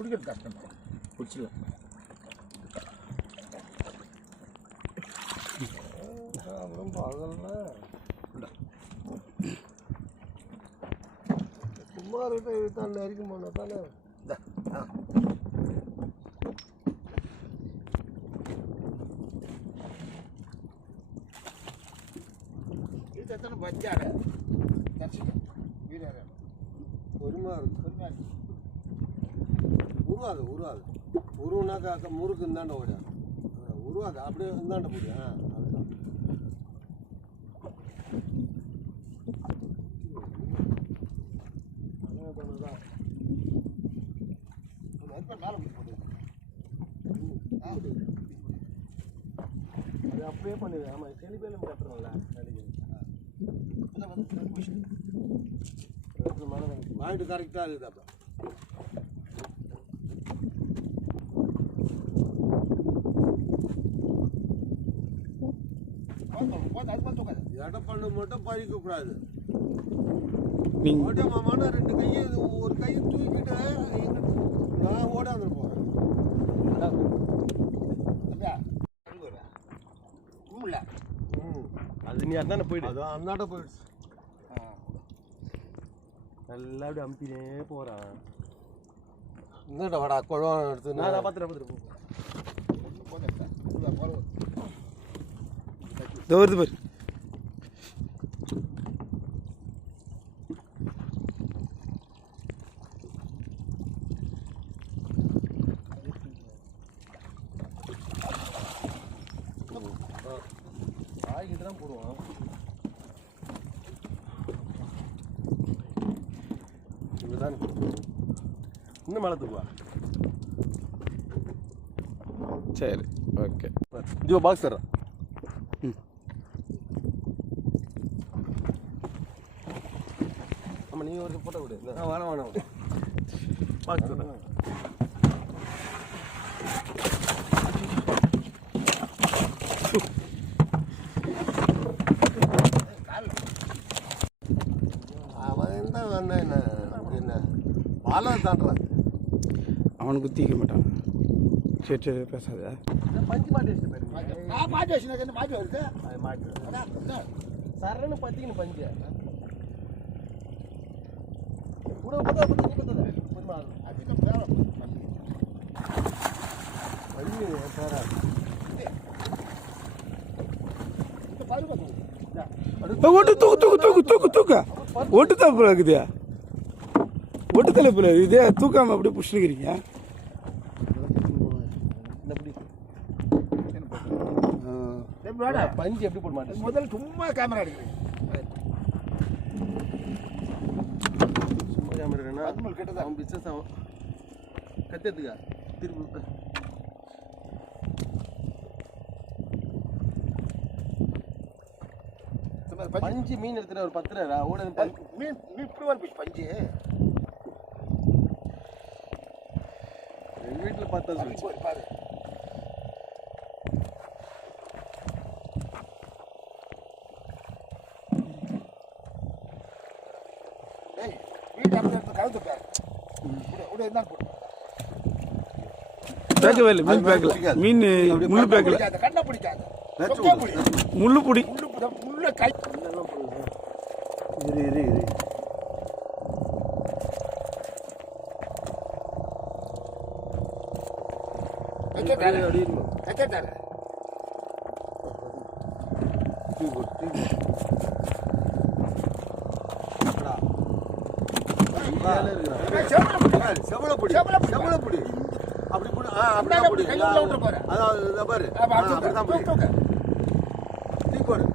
பிடிக்கிறது கஷ்டம் பிடிச்சிடலாம் அப்புறம் பகலில். சும்மா இருக்க இழுத்தான் நெருக்கி போனா தானே. இது எத்தனை பஞ்சாடு தரிசிக்க வீடு யாரு? பொறுமையாக இருக்கும் பொறுமையா இருக்கு. உருவாது உருவாது உருவுனாக்கா முறுக்கு இந்தாண்ட ஓடியா உருவாது அப்படியே இந்தாண்ட போடியா அதுதான் அதான் பண்ணுதான். ஒரு அல்பம் மேல பிடிச்சு போடு. ஆ. அது அப்படியே பண்ணுவேன் ஆமாம் செனிப்பேலும் கட்டுறோம்ல. வாங்கிட்டு கரெக்டாக இருக்குது அப்போ போதும், அது மட்டும் பழிக்க கூடாது. ஓட்ட மாமானா ரெண்டு கையை ஒரு கையை தூக்கிட்டு நான் போகிறேன் வர. உம்முல. ம். அது நீ அந்தாண்ட போயிடு. அது அந்தாண்ட போயிடுச்சு. நல்லா அப்படி அமுத்தினே போறான் இந்தாண்ட வாடா குழவம் எடுத்து நான் பார்த்துட்டு பார்த்துட்டு போதும். போறது. வருது பாரு. இன்னும் மேலே தூக்குவா? சரி ஓகே ஜோ பாக்ஸ் தர்றேன். ஆமாம் நீங்கள் ஒரு ஃபோட்டோ விடு வேணாம் வேணாம் பாலை தாண்டுறான் அவனுக்கு குத்திக்க மாட்டான். சரி சரி பேசாத. பஞ்சு மாட்டி வச்சுட்டு மாட்டி வச்சுனா என்ன மாட்டி வருது? அது மாட்டி. சரன்னு பத்திக்கணும் பஞ்சு கூட பத்தா பத்தி நீ பத்தா பொறுமா அதுக்கு மேல போகுது. பஞ்சு பேரா இந்த பருவ போகுது. இந்தா. ஒட்டு தூக்கு தூக்கு தூக்கு தூக்கு தூக்க. ஒட்டு தப்புல இருக்குதா. ஒட்டு தலைப்புல இதே தூக்காம அப்படியே வாடா? பஞ்சு எப்படி போட மாட்டேன் முதல்ல சும்மா கேமரா எடுக்கிறேன் பத்மல் கிட்டதான். அவன் பிசினஸ் அவன் கத்தெடுத்துக்க திருப்பி சும்மா பஞ்சு. மீன் எடுத்துட்டு ஒரு பத்து ரூபா ஓட மீன் மீன் வர போச்சு பஞ்சு. எங்க வீட்டுல பார்த்தா சொல்லி. பாரு ஏய் வீட்டு அப்படி எடுத்து கலந்து பாரு உட உட என்ன போட்டு பேக்கவே இல்லை மீன் பேக்கல மீன் முள்ளு பேக்கல. முள்ளு புடி இரு இரு இரு. வைக்க தர அப்படி அப்படி பாரு. அதாவது பாரு அப்படிதான் தூக்கு, போடு